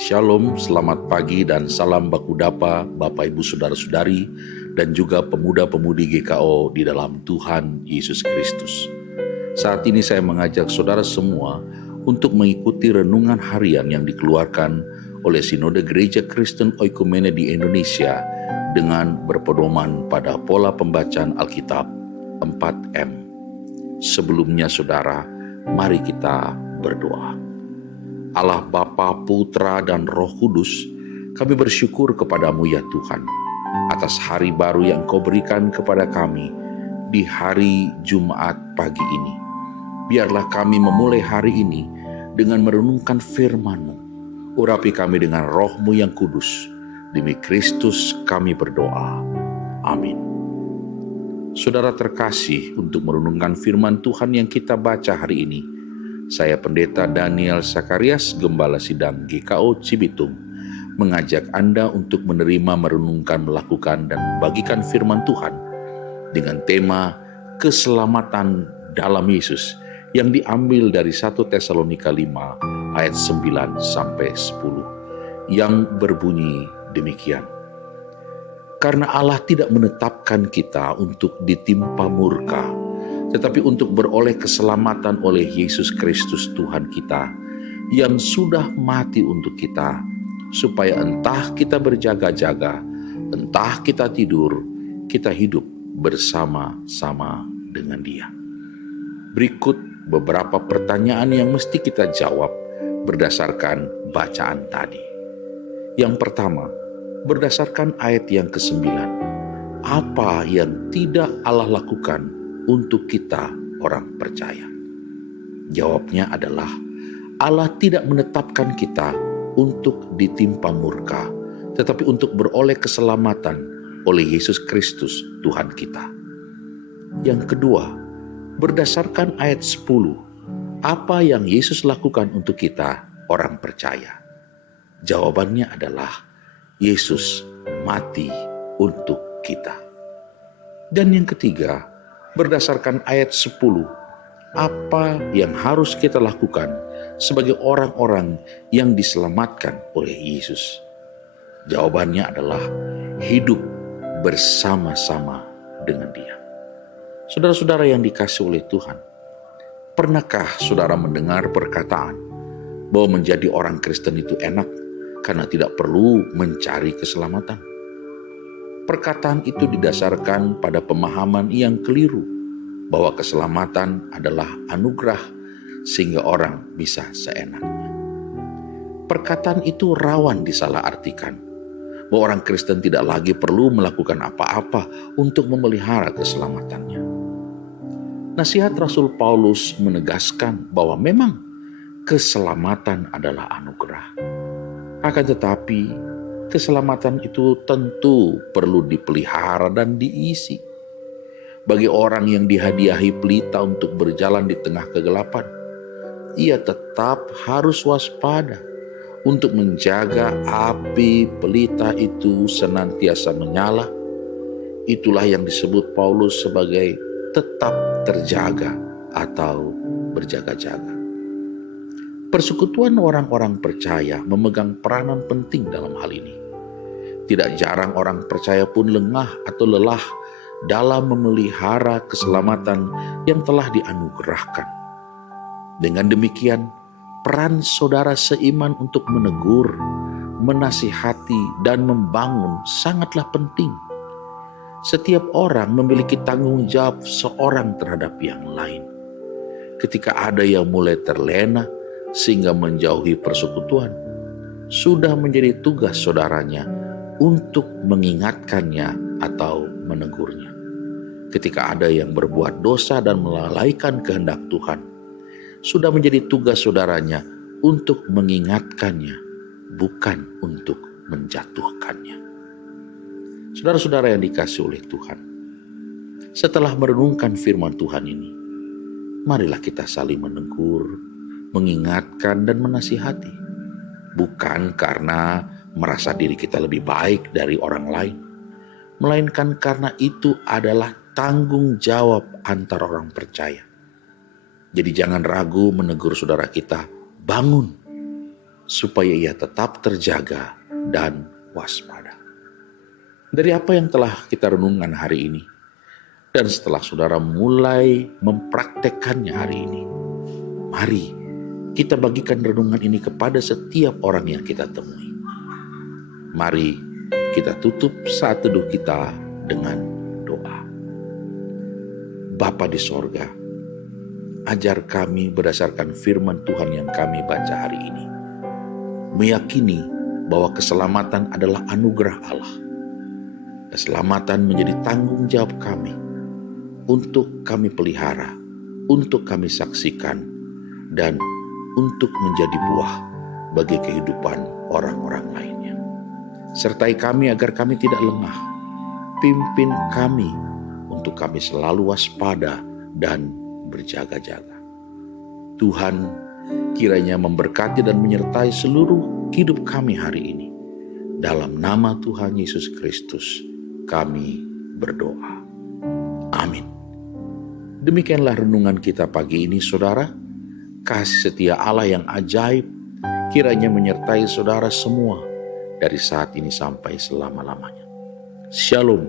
Shalom, selamat pagi dan salam baku dapa Bapak Ibu Saudara-saudari dan juga pemuda-pemudi GKO di dalam Tuhan Yesus Kristus. Saat ini saya mengajak saudara semua untuk mengikuti renungan harian yang dikeluarkan oleh Sinode Gereja Kristen Oikumene di Indonesia dengan berpedoman pada pola pembacaan Alkitab 4M. Sebelumnya saudara, mari kita berdoa. Allah Bapa, Putra, dan Roh Kudus, kami bersyukur kepadamu ya Tuhan, atas hari baru yang Kau berikan kepada kami di hari Jumat pagi ini. Biarlah kami memulai hari ini dengan merenungkan firman-Mu. Urapi kami dengan Roh-Mu yang kudus. Demi Kristus kami berdoa. Amin. Saudara terkasih, untuk merenungkan firman Tuhan yang kita baca hari ini, saya Pendeta Daniel Sakarias, Gembala Sidang GKO Cibitung, mengajak Anda untuk menerima, merenungkan, melakukan, dan membagikan firman Tuhan dengan tema keselamatan dalam Yesus yang diambil dari 1 Tesalonika 5 ayat 9-10 yang berbunyi demikian. Karena Allah tidak menetapkan kita untuk ditimpa murka, tetapi untuk beroleh keselamatan oleh Yesus Kristus Tuhan kita, yang sudah mati untuk kita, supaya entah kita berjaga-jaga, entah kita tidur, kita hidup bersama-sama dengan Dia. Berikut beberapa pertanyaan yang mesti kita jawab berdasarkan bacaan tadi. Yang pertama, berdasarkan ayat yang ke-9, apa yang tidak Allah lakukan untuk kita orang percaya? Jawabnya adalah Allah tidak menetapkan kita untuk ditimpa murka, tetapi untuk beroleh keselamatan oleh Yesus Kristus Tuhan kita. Yang kedua, berdasarkan ayat 10, apa yang Yesus lakukan untuk kita orang percaya? Jawabannya adalah Yesus mati untuk kita. Dan yang ketiga, berdasarkan ayat 10, apa yang harus kita lakukan sebagai orang-orang yang diselamatkan oleh Yesus? Jawabannya adalah hidup bersama-sama dengan Dia. Saudara-saudara yang dikasihi oleh Tuhan, pernahkah saudara mendengar perkataan bahwa menjadi orang Kristen itu enak karena tidak perlu mencari keselamatan? Perkataan itu didasarkan pada pemahaman yang keliru bahwa keselamatan adalah anugerah sehingga orang bisa seenaknya. Perkataan itu rawan disalahartikan bahwa orang Kristen tidak lagi perlu melakukan apa-apa untuk memelihara keselamatannya. Nasihat Rasul Paulus menegaskan bahwa memang keselamatan adalah anugerah. Akan tetapi keselamatan itu tentu perlu dipelihara dan diisi. Bagi orang yang dihadiahi pelita untuk berjalan di tengah kegelapan, ia tetap harus waspada untuk menjaga api pelita itu senantiasa menyala. Itulah yang disebut Paulus sebagai tetap terjaga atau berjaga-jaga. Persekutuan orang-orang percaya memegang peranan penting dalam hal ini. Tidak jarang orang percaya pun lengah atau lelah dalam memelihara keselamatan yang telah dianugerahkan. Dengan demikian, peran saudara seiman untuk menegur, menasihati, dan membangun sangatlah penting. Setiap orang memiliki tanggung jawab seorang terhadap yang lain. Ketika ada yang mulai terlena sehingga menjauhi persekutuan, sudah menjadi tugas saudaranya untuk mengingatkannya atau menegurnya. Ketika ada yang berbuat dosa dan melalaikan kehendak Tuhan, sudah menjadi tugas saudaranya untuk mengingatkannya, bukan untuk menjatuhkannya. Saudara-saudara yang dikasihi oleh Tuhan, setelah merenungkan firman Tuhan ini, marilah kita saling menegur, mengingatkan, dan menasihati. Bukan karena merasa diri kita lebih baik dari orang lain, melainkan karena itu adalah tanggung jawab antar orang percaya. Jadi jangan ragu menegur saudara kita, bangun. supaya ia tetap terjaga dan waspada. Dari apa yang telah kita renungkan hari ini, dan setelah saudara mulai mempraktekkannya hari ini, mari kita bagikan renungan ini kepada setiap orang yang kita temui. Mari kita tutup saat teduh kita dengan doa. Bapa di sorga, ajar kami berdasarkan firman Tuhan yang kami baca hari ini, meyakini bahwa keselamatan adalah anugerah Allah. Keselamatan menjadi tanggung jawab kami, untuk kami pelihara, untuk kami saksikan, dan untuk menjadi buah bagi kehidupan orang-orang lainnya. Sertai kami agar kami tidak lengah. Pimpin kami untuk kami selalu waspada dan berjaga-jaga. Tuhan kiranya memberkati dan menyertai seluruh hidup kami hari ini. Dalam nama Tuhan Yesus Kristus kami berdoa. Amin. Demikianlah renungan kita pagi ini, saudara. Kasih setia Allah yang ajaib kiranya menyertai saudara semua dari saat ini sampai selama-lamanya. Shalom.